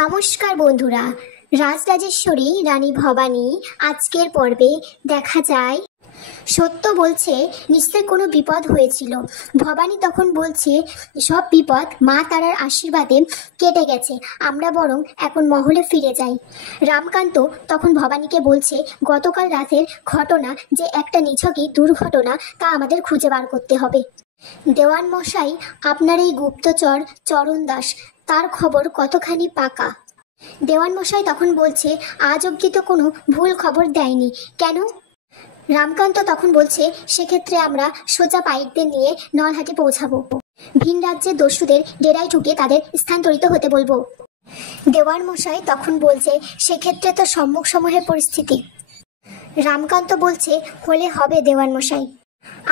নমস্কার বন্ধুরা, রাজরাজেশ্বরী রানী ভবানী আজকের পর্বে দেখা যায় সত্য বলছে নিশ্চয় কোনো বিপদ হয়েছিল। ভবানী তখন বলছে সব বিপদ মা তারার আশীর্বাদে কেটে গেছে, আমরা বরং এখন মহলে ফিরে যাই। রামকান্ত তখন ভবানীকে বলছে গতকাল রাতের ঘটনা যে একটা নিছকই দুর্ঘটনা, তা আমাদের খুঁজে বার করতে হবে। দেওয়ান মশাই, আপনার এই গুপ্তচর চরণ দাস, তার খবর কতখানি পাকা? দেওয়ান মশাই তখন বলছে আজ অবধি তো কোনো ভুল খবর দেয়নি। কেন? রামকান্ত তখন বলছে সেক্ষেত্রে আমরা সোজা পাইকদের নিয়ে নলহাটি পৌঁছাবো, ভিন রাজ্যের দস্যুদের ডেরায় ঢুকে তাদের স্থানান্তরিত হতে বলবো। দেওয়ান মশাই তখন বলছে সেক্ষেত্রে তো সম্মুখ সময়ের পরিস্থিতি। রামকান্ত বলছে হলে হবে দেওয়ান মশাই,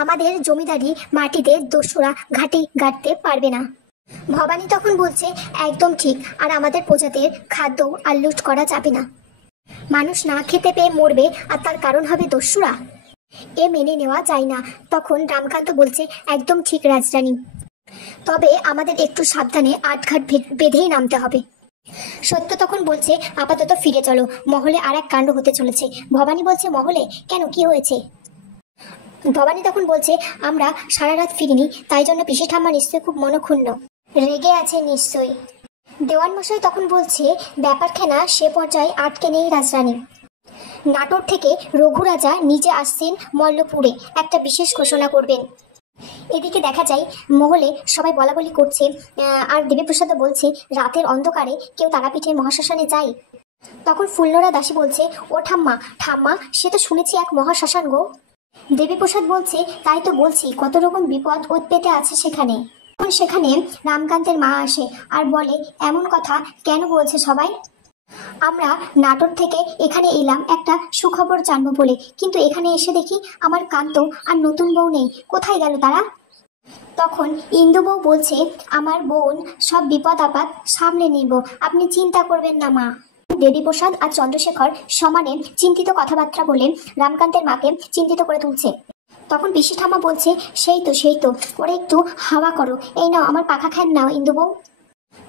আমাদের জমিদারি মাটিতে দস্যুরা ঘাঁটি গাড়তে পারবে না। ভবানী তখন বলছে একদম ঠিক, আর আমাদের প্রজাদের খাদ্য আর লুট করা যাবে না। মানুষ না খেতে পেয়ে মরবে আর তার কারণ হবে দস্যুরা, এ মেনে নেওয়া যায় না। তখন রামকান্ত বলছে একদম ঠিক রাজরানী, তবে আমাদের একটু সাবধানে আটঘাট বেঁধেই নামতে হবে। সত্য তখন বলছে আপাতত ফিরে চলো, মহলে আর এক কাণ্ড হতে চলেছে। ভবানী বলছে মহলে কেন, কি হয়েছে? ভবানী তখন বলছে আমরা সারা রাত ফিরিনি, তাই জন্য পিসি ঠাম্মা নিশ্চয়ই খুব মনক্ষুণ্ণ, রেগে আছে নিশ্চয়ই। দেওয়ান মশাই তখন বলছে ব্যাপারখানা সে পর্যায়ে আটকে নেই রাজরানী। নাটোর থেকে রঘু রাজা নিজে আসছেন মল্লপুরে, একটা বিশেষ ঘোষণা করবেন। এদিকে দেখা যায় মহলে সবাই বলাবলি করছে, আর দেবীপ্রসাদও বলছে রাতের অন্ধকারে কেউ তারাপীঠের মহাশ্মশানে যায়। তখন ফুল্লরা দাসী বলছে ও ঠাম্মা ঠাম্মা, সে তো শুনেছি এক মহাশ্মশান গো। দেবীপ্রসাদ বলছে তাই তো বলছি, কত রকম বিপদ ওত পেতে আছে সেখানে। সেখানে রামকান্তের মা আসে আর বলে এমন কথা কেন বলছে সবাই? আমরা নাটোর থেকে এখানে এলাম একটা সুখবর জানবো বলে, কিন্তু এখানে এসে দেখি আমার কান্ত আর নতুন বউ নেই, কোথায় গেল তারা? তখন ইন্দু বউ বলছে আমার বোন সব বিপদ আপদ সামলে নিব, আপনি চিন্তা করবেন না মা। দেবীপ্রসাদ আর চন্দ্রশেখর সমানে চিন্তিত কথাবার্তা বলে রামকান্তের মাকে চিন্তিত করে তুলছে। তখন পিসি ঠাম্মা বলছে সেই তো ওরা একটু হাওয়া করো, এই নাও আমার পাখা খান নাও ইন্দু বউ।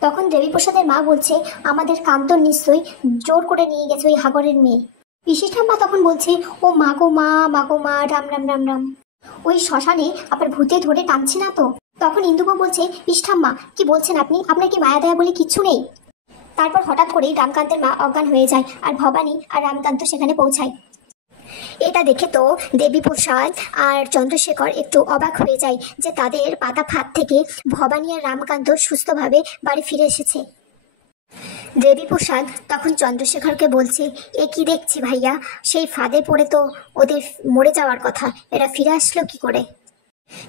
তখন দেবীপ্রসাদের মা বলছে আমাদের কান্ত নিশ্চয়ই জোর করে নিয়ে গেছে ওই হাগরের মেয়ে। পিসি ঠাম্মা তখন বলছে ও মা গো মা, রাম রাম রাম রাম, ওই শ্মশানে আবার ভূতে ধরে টানছে না তো? তখন ইন্দু বউ বলছে পিসি ঠাম্মা কি বলছেন আপনি, আপনার কি মায়া দয়া বলে কিচ্ছু নেই? তারপর হঠাৎ করেই রামকান্তের মা অজ্ঞান হয়ে যায় আর ভবানী আর রামকান্ত সেখানে পৌঁছায়। এটা দেখে তো দেবীপ্রসাদ আর চন্দ্রশেখর একটু অবাক হয়ে যায় যে তাদের পাতা ফাঁদ থেকে ভবানী আর রামকান্ত সুস্থভাবে বাড়ি ফিরে এসেছে। দেবীপ্রসাদ তখন চন্দ্রশেখরকে বলছে এ কি দেখছি ভাইয়া, সেই ফাঁদে পড়ে তো ওদের মরে যাওয়ার কথা, এরা ফিরে আসলো কি করে?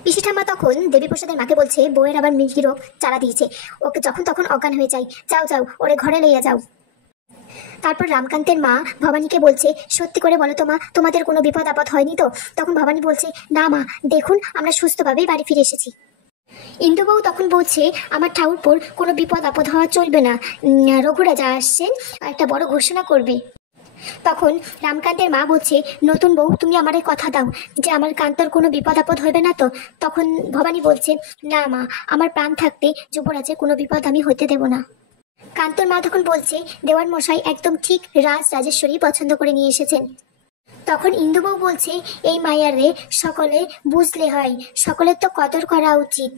পিসি ঠাম্মা তখন দেবীপ্রসাদের মাকে বলছে বউয়ের আবার মৃগী রোগ চালা দিয়েছে, ওকে যখন তখন অজ্ঞান হয়ে যায়, যাও ওরে ঘরে লইয়া যাও। তারপর রামকান্তের মা ভবানীকে বলছে সত্যি করে বলো তো মা, তোমাদের কোনো বিপদ আপদ হয়নি তো? তখন ভবানী বলছে না মা, দেখুন আমরা সুস্থভাবেই বাড়ি ফিরে এসেছি। ইন্দুবাবু তখন বলছে আমার ঠাকুরপোর কোনো বিপদ আপদ হওয়া চলবে না, রঘুরাজা আসছেন, একটা বড় ঘোষণা করবে। তখন রামকান্তের মা বলছে নতুন বউ তুমি আমারে কথা দাও যে আমার কান্তর কোনো বিপদ আপদ হবে না তো? তখন ভবানী বলছে না মা, আমার প্রাণ থাকতে যুবরাজের কোনো বিপদ আমি হতে দেব না। কান্তর মা তখন বলছে দেওয়ান মশাই একদম ঠিক রাজরাজেশ্বরী পছন্দ করে নিয়ে এসেছেন। তখন ইন্দুবউ বলছে এই মায়ার রে সকলে বুঝলে হয়, সকলের তো কদর করা উচিত।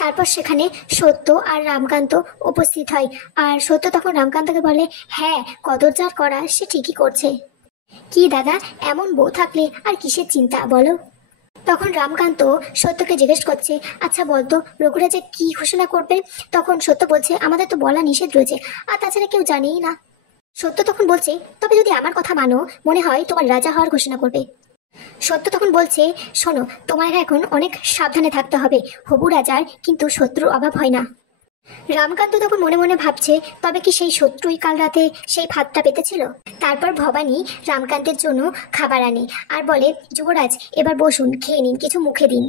তারপর সেখানে সত্য আর রামকান্ত উপস্থিত হয়, আর সত্য তখন রামকান্তকে বলে হ্যাঁ, কদর যার করা সে ঠিকই করছে। কি দাদা, এমন বউ থাকলে আর কিসের চিন্তা বলো? তখন রামকান্ত সত্যকে জিজ্ঞেস করছে আচ্ছা বলতো রঘুরাজা কি ঘোষণা করবে? তখন সত্য বলছে আমাদের তো বলা নিষেধ রয়েছে, আর তাছাড়া কেউ জানেই না। সত্য তখন বলছে তবে যদি আমার কথা মানো, মনে হয় তোমার রাজা হওয়ার ঘোষণা করবে। সত্য তখন বলছে শোনো, তোমার এখন অনেক সাবধানে থাকতে হবে, হবু রাজার কিন্তু শত্রুর অভাব হয় না। রামকান্ত তখন মনে মনে ভাবছে তবে কি সেই শত্রুই কাল রাতে সেই ফাঁদটা পেতেছিল? তারপর ভবানী রামকান্তের জন্য খাবার আনে আর বলে যুবরাজ এবার বসুন, খেয়ে নিন, কিছু মুখে দিন।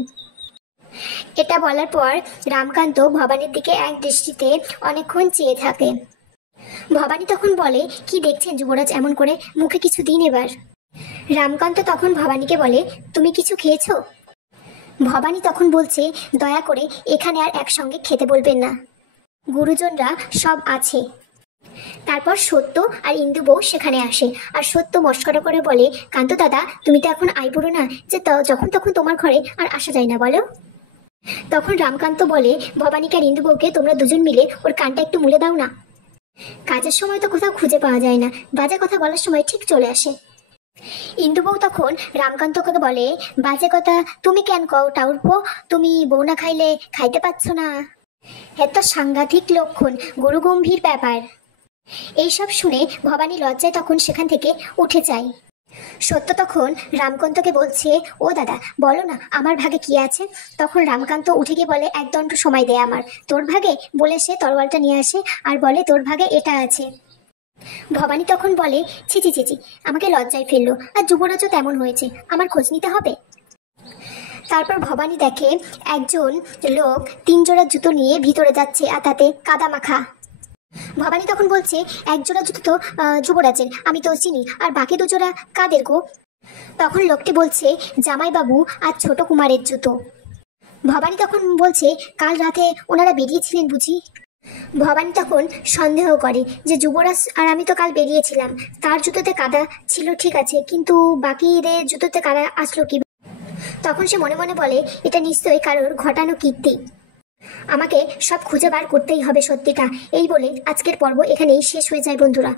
এটা বলার পর রামকান্ত ভবানীর দিকে এক দৃষ্টিতে অনেকক্ষণ চেয়ে থাকে। ভবানী তখন বলে কি দেখছেন যুবরাজ এমন করে, মুখে কিছু দিন এবার। রামকান্ত তখন ভবানীকে বলে তুমি কিছু খেয়েছো? ভবানী তখন বলছে দয়া করে এখানে আর একসঙ্গে খেতে বলবেন না, গুরুজনরা সব আছে। তারপর সত্য আর ইন্দু বউ সেখানে আসে। আর সত্য মস্করা করে বলে, কান্ত দাদা তুমি তো এখন আইবুড়ো না যে যখন তখন তোমার ঘরে আর আসা যায় না বলো। তখন রামকান্ত বলে, ভবানীকে আর ইন্দু বউকে তোমরা দুজন মিলে ওর কানটা একটু মুলে দাও না। কাজের সময় তো কোথাও খুঁজে পাওয়া যায় না, বাজে কথা বলার সময় ঠিক চলে আসে। ইন্দু বউ তখন রামকান্তকে বলে, বাজে কথা তুমি কেন কও টাউরপো, তুমি বউ না খাইলে খাইতে পাচ্ছ না। এত সাংঘাতিক লক্ষণ, গুরু গম্ভীর ব্যাপার। এইসব শুনে ভবানী লজ্জায় তখন সেখান থেকে উঠে যায়। সত্য তখন রামকান্তকে বলছে, ও দাদা বলো না আমার ভাগে কি আছে। তখন রামকান্ত উঠে গিয়ে বলে, এক দণ্ড সময় দে আমার, তোর ভাগে, বলে সে তরোয়ালটা নিয়ে আসে আর বলে, তোর ভাগে এটা আছে। ভবানী তখন বলে, ছি ছি ছি ছি, আমাকে লজ্জায় ফেললো, আর যুবরাজও তেমন হয়েছে, আমার খোঁজ নিতে হবে। তারপর ভবানী দেখে একজন লোক 3 জোড়া জুতো নিয়ে ভিতরে যাচ্ছে, আর তাতে কাদা মাখা। ভবানী তখন বলছে, এক জোড়া জুতো তো যুবরাজের, আমি তো চিনি, আর বাকি 2 জোড়া কাদের গো। তখন লোকটি বলছে, জামাইবাবু আর ছোট কুমারের জুতো। ভবানী তখন বলছে, কাল রাতে ওনারা বেরিয়েছিলেন বুঝি। ভবানী তখন সন্দেহ করে যে যুবরাজ আর আমি তো কাল বেরিয়েছিলাম, তার জুতোতে কাদা ছিল ঠিক আছে, কিন্তু বাকিদের জুতোতে কাদা আসলো কি। তখন সে মনে মনে বলে, এটা নিশ্চয়ই কারোর ঘটানো কীর্তি, আমাকে সব খুঁজে বার করতেই হবে সত্যিটা। এই বলে আজকের পর্ব এখানেই শেষ হয়ে যায় বন্ধুরা।